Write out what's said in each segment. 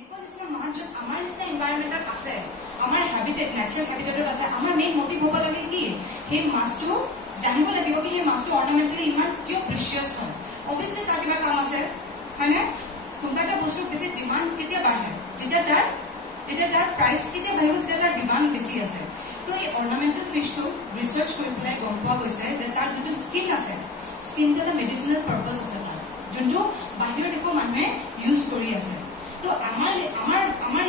এনেকুৱা নিচিনা মাছ য'ত আমাৰ নিচিনা এনভাইৰনমেণ্টত আছে, আমাৰ হেবিটেট নেচাৰেল হেবিটেটত আছে, আমাৰ মেইন মটিভ হ'ব লাগে কি সেই মাছটো জানিব লাগিব কি সেই মাছটো অৰ্নামেণ্টেলি ইমান কিয় প্ৰিচিয়াছ হয়। অভিয়াছলি তাৰ কিবা কাম আছে হয়নে? কোনোবা এটা বস্তুৰ বেছি ডিমাণ্ড কেতিয়া বাঢ়ে যেতিয়া তাৰ প্ৰাইচ কেতিয়া বাঢ়িব যেতিয়া তাৰ ডিমাণ্ড বেছি আছে। তো এই অৰ্নামেণ্টেল ফিছটো ৰিচাৰ্চ কৰি পেলাই গম পোৱা গৈছে যে তাৰ যোনটো স্কিন আছে, স্কিনটো এটা মেডিচিনেল পাৰ্পাছ আছে তাৰ, যোনটো বাহিৰৰ দেশৰ মানুহে ইউজ কৰি আছে। তো আমাৰ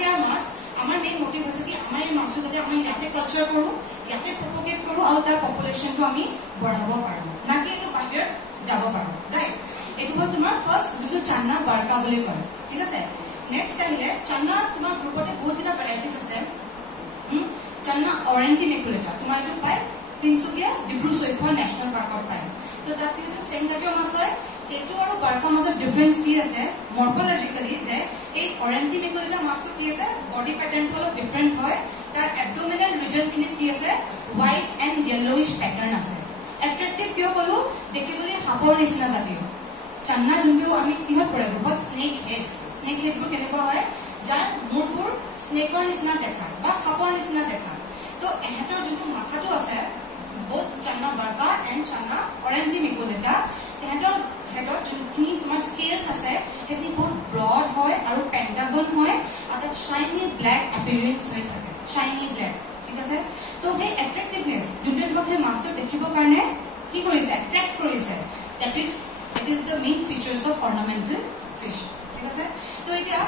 ইয়াৰ মাছ, আমাৰ মেইন মটিভ হৈছে কি আমাৰ এই মাছটো যাতে আমি ইয়াতে কালচাৰ কৰোঁ, ইয়াতে প্ৰপগেট কৰোঁ আৰু তাৰ পপুলেশ্যনটো আমি বঢ়াব পাৰোঁ, নাকি এইটো বাহিৰত যাব পাৰোঁ। ৰাইট, এইটো হ'ল তোমাৰ ফাৰ্ষ্ট যোনটো চান্না বাৰ্কা বুলি কয়। ঠিক আছে, নেক্সট আহিলে চান্না তোমাৰ গ্ৰুপতে বহুতকেইটা ভেৰাইটিজ আছে। চান্না অৰেণ্টি মেকুলেটা তোমাৰ এইটো পায় তিনিচুকীয়া ডিব্ৰু-চৈখোৱা নেশ্যনেল পাৰ্কত পায়। তো তাত যিহেতু চেংজাতীয় মাছ হয়, এইটো আৰু বাৰ্কা মাজত ডিফাৰেঞ্চ কি আছে মৰ্ফলজিকেলি, যে এই অৰেণ্টি মেকুলেটা মাছটো কি আছে বডি পেটাৰ্ণটো অলপ ডিফাৰেণ্ট হয়, তাৰ এবডোমিনেল ৰিজনখিনিত কি আছে হোৱাইট এণ্ড য়েল্লোইছ পেটাৰ্ণ আছে। এট্ৰেক্টিভ কিয় ক'লো, দেখিবলৈ সাপৰ নিচিনা জাতীয়। চান্না যোনটো আমি কিহত পৰে গ্ৰুপত স্নেক হেডছবোৰ কেনেকুৱা হয় যাৰ মূৰবোৰ স্নেকৰ নিচিনা দেখা বা সাপৰ নিচিনা দেখা। তো এহেঁতৰ যোনটো মাথাটো আছে বোথ চান্না বাৰ্কা এণ্ড চান্না অৰেঞ্জি মেকুলেটা, তেহেঁতৰ হেডত যোনখিনি তোমাৰ স্কেলছ আছে সেইখিনি বহুত ব্ৰড হয় আৰু পেণ্টাগন হয় আৰু তাত শ্বাইনি ব্লেক এপিৰিয়েঞ্চ হৈ থাকে, শ্বাইনি ব্লেক। ঠিক আছে, তো সেই এট্ৰেক্টিভনেছ যোনটোৱে তোমাক সেই মাছটো দেখিবৰ কাৰণে কি কৰিছে এট্ৰেক্ট কৰিছে, it is the main features of ornamental fish. ঠিক আছে, তো এতিয়া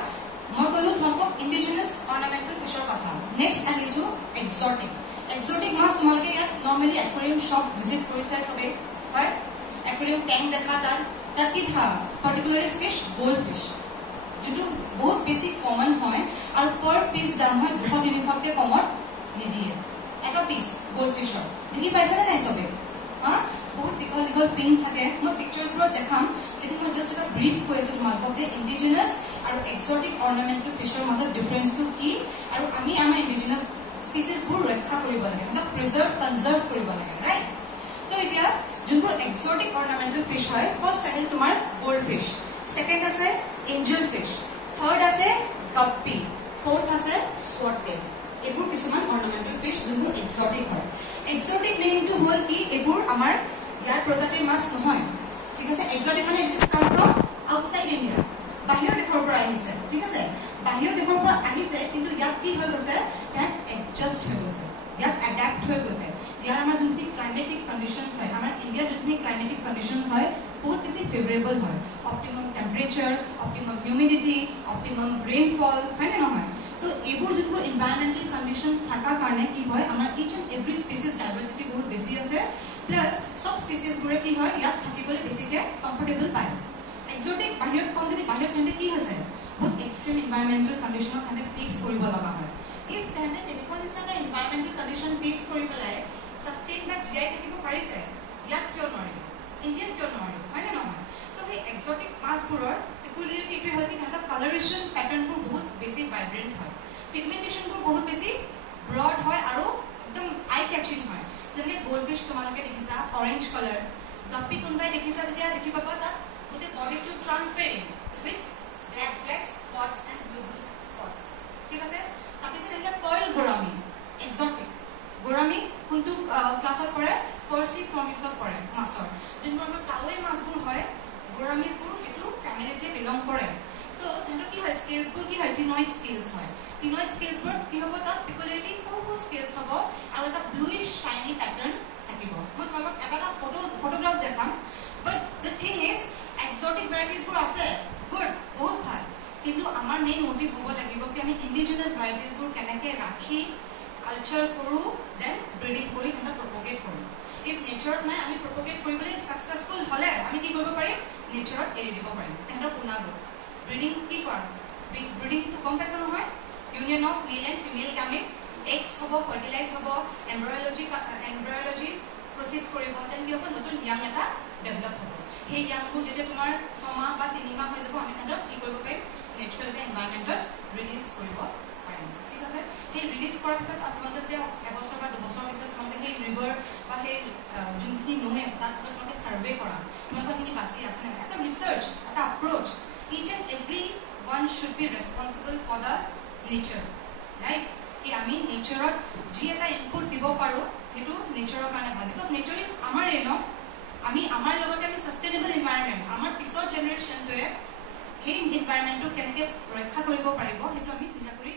মই ক'লো তোমালোকক ইণ্ডিজিনাছ অৰ্নামেণ্টেল ফিছৰ কথা। নেক্সট আহিছোঁ এক্সটিক মাছ। তোমালোকে ইয়াত নৰ্মেলি একুৱাৰিয়াম শ্বপ ভিজিট কৰিছে চবেই হয়, একুৱাৰিয়াম টেংক দেখা, তাত কি দেখা পাৰ্টিকুলাৰ ফিছ গ'ল্ড ফিছ, যোনটো বহুত বেছি কমন হয় আৰু পাৰ পিচ দাম হয় 200-300তকৈ কমত নিদিয়ে এটা পিচ গ'ল্ড ফিছৰ। দেখি পাইছেনে নাই চবেই? বহুত দীঘল প্ৰিণ্ট থাকে, মই পিকচাৰ্ছবোৰত দেখাম, লেকিন মই জাষ্ট এটা ব্ৰিফ কৈ আছোঁ তোমালোকক যে ইণ্ডিজিনাছ আৰু এক্সটিক অৰ্নামেণ্টেল ফিছৰ মাজত ডিফাৰেঞ্চটো কি আৰু আমি আমাৰ ইণ্ডিজিনাছ স্পিচিছবোৰ ৰক্ষা কৰিব লাগে, সিহঁতক কনজাৰ্ভ কৰিব লাগে। ৰাইট, তো এতিয়া যোনবোৰ এক্সটিক অৰ্নামেণ্টেল ফিছ হয়, ফাৰ্ষ্ট আহিল তোমাৰ গ'ল্ড ফিছ, ছেকেণ্ড আছে এঞ্জেল ফিছ, থাৰ্ড আছে গাপ্পি, ফ'ৰ্থ আছে স্বৰ্টেল। এইবোৰ কিছুমান অৰ্নামেণ্টেল ফিছ যোনবোৰ এক্সটিক হয়। এক্সটিক মিনিংটো হ'ল কি এইবোৰ আমাৰ ইয়াৰ প্ৰজাতিৰ মাছ নহয়। ঠিক আছে, এক্সটিক মানে ইট ইজ কাম ফ্ৰম আউটছাইড ইণ্ডিয়া, বাহিৰৰ দেশৰ পৰা আহিছে। ঠিক আছে, বাহিৰৰ দেশৰ পৰা আহিছে কিন্তু ইয়াত কি হৈ গৈছে, ইয়াত এডজাষ্ট হৈ গৈছে, ইয়াত এডাপ্ট হৈ গৈছে। ইয়াৰ আমাৰ যোনখিনি ক্লাইমেটিক কণ্ডিশ্যনছ হয়, আমাৰ ইণ্ডিয়াত যোনখিনি ক্লাইমেটিক কণ্ডিশ্যনছ হয় বহুত বেছি ফেভৰেবল হয়, optimum temperature, optimum humidity, optimum rainfall, হয়নে নহয়? তো এইবোৰ যোনবোৰ এনভাইৰনমেণ্টেল কণ্ডিশ্যনছ থকাৰ কাৰণে কি হয় আমাৰ ইচ এণ্ড এভৰি স্পিচিছ ডাইভাৰ্চিটি বহুত বেছি আছে, প্লাছ চব স্পিচিছবোৰে কি হয় ইয়াত থাকিবলৈ বেছিকৈ কমফৰ্টেবল পায়। এক্সটিক বাহিৰত কম, যদি বাহিৰত তেন্তে কি হৈছে বহুত এক্সট্ৰিম এনভাইৰনমেণ্টেল কণ্ডিশ্যনত তেন্তে ফেচ কৰিব লগা হয়। ইফ তেন্তে তেনেকুৱা নিচিনা এটা এনভাইৰনমেণ্টেল কণ্ডিশ্যন ফেচ কৰি পেলাই ছাষ্টেইন বা জীয়াই থাকিব পাৰিছে, ইয়াত কিয় নোৱাৰিব, ইণ্ডিয়াত কিয় নোৱাৰিব, হয়নে নহয়? তো সেই এক্সটিক মাছবোৰৰ ইকুৱেলিটিটোৱে হ'ল কি তাহাঁতৰ কালাৰেশ্যনছ পেটাৰ্ণবোৰ বহুত বেছি ভাইব্ৰেণ্ট হয়, পিগমেণ্টেশ্যনবোৰ বহুত বেছি ব্ৰড হয় আৰু একদম আই কেচিং হয়। যেনেকৈ গ'ল্ড ফিছ তোমালোকে দেখিছা অৰেঞ্জ কালাৰ, গাপ্পি কোনোবাই দেখিছা যেতিয়া দেখি পাবা তাত গোটেই বডিটো transparent with black spots and blue spots. ঠিক আছে, তাৰপিছত আহিলে পাৰ্ল গোৰামি, এক্সটিক গোৰামি কোনটো ক্লাছত পৰে, পাৰ্চিফৰ্মিছত পৰে মাছৰ। যোনবোৰ আমাৰ কাৱৈ মাছবোৰ হয় গোৰামিজবোৰ সেইটো ফেমিলিতে বিলং কৰে। তো তাহাঁতৰ কি হয় স্কেলছবোৰ কি হয় টিনইড স্কেলছ হয়, টিনইড স্কেলছবোৰ কি হ'ব তাত পিকুলাৰিটি সৰু স্কেলছ হ'ব আৰু এটা ব্লুইছ শ্বাইনি পেটাৰ্ণ থাকিব। মই তোমালোকক এটা ফটোগ্ৰাফ দেখাম, বাট দ্য থিং ইজ এক্সটিক ভেৰাইটিজবোৰ আছে গুড, বহুত ভাল, কিন্তু আমাৰ মেইন মটিভ হ'ব লাগিব কি আমি ইণ্ডিজিনাছ ভেৰাইটিজবোৰ কেনেকৈ ৰাখি কালচাৰ কৰোঁ, দেন ব্ৰিডিং কৰি সিহঁতক প্ৰপগেট কৰোঁ। ইফ নেচাৰত নাই আমি প্ৰপগেট কৰিবলৈ ছাকচেছফুল হ'লে আমি কি কৰিব পাৰিম নেচাৰত এৰি দিব পাৰিম, তেহেঁতক শুনাব। ব্ৰিডিং কি কৰা, ব্ৰিডিংটো গম পাইছে নহয়, union of male and female gamete, eggs হ'ব, ফাৰ্টিলাইজ হ'ব, এম্ব্ৰয়লজি প্ৰচিড কৰিব, দেন কি হ'ব নতুন য়াং এটা ডেভেলপ হ'ব। সেই য়াংবোৰ যেতিয়া তোমাৰ 6 মাহ বা 3 মাহ হৈ যাব আমি তাহাঁতক কি কৰিব পাৰিম নেচাৰেল এটা এনভাইৰনমেণ্টত ৰিলিজ কৰিব পাৰিম। ঠিক আছে, সেই ৰিলিজ কৰাৰ পিছত তোমালোকে যেতিয়া এবছৰ বা 2 বছৰ পিছত তোমালোকে সেই ৰিভাৰ বা সেই যোনখিনি নৈ আছে তাত তোমালোকে ছাৰ্ভে কৰা তোমালোকৰ সেইখিনি বাচি আছে নাই, এটা ৰিচাৰ্চ, এটা approach, each and every one should be responsible for the nature, right? कि आमी नेचरत जी एटा इनपुट दिबो पारो हेतु नेचरर कारणे ভাল बिकज नेचर इज आमार एनो आमी आमार लगते आमी सस्टेनेबल एनवायरनमेंट आमार पिसर जेनेरेशन तो हे एनवायरनमेंट केनेके रक्षा करिबो पारिबो हेतु आमी चिंता करि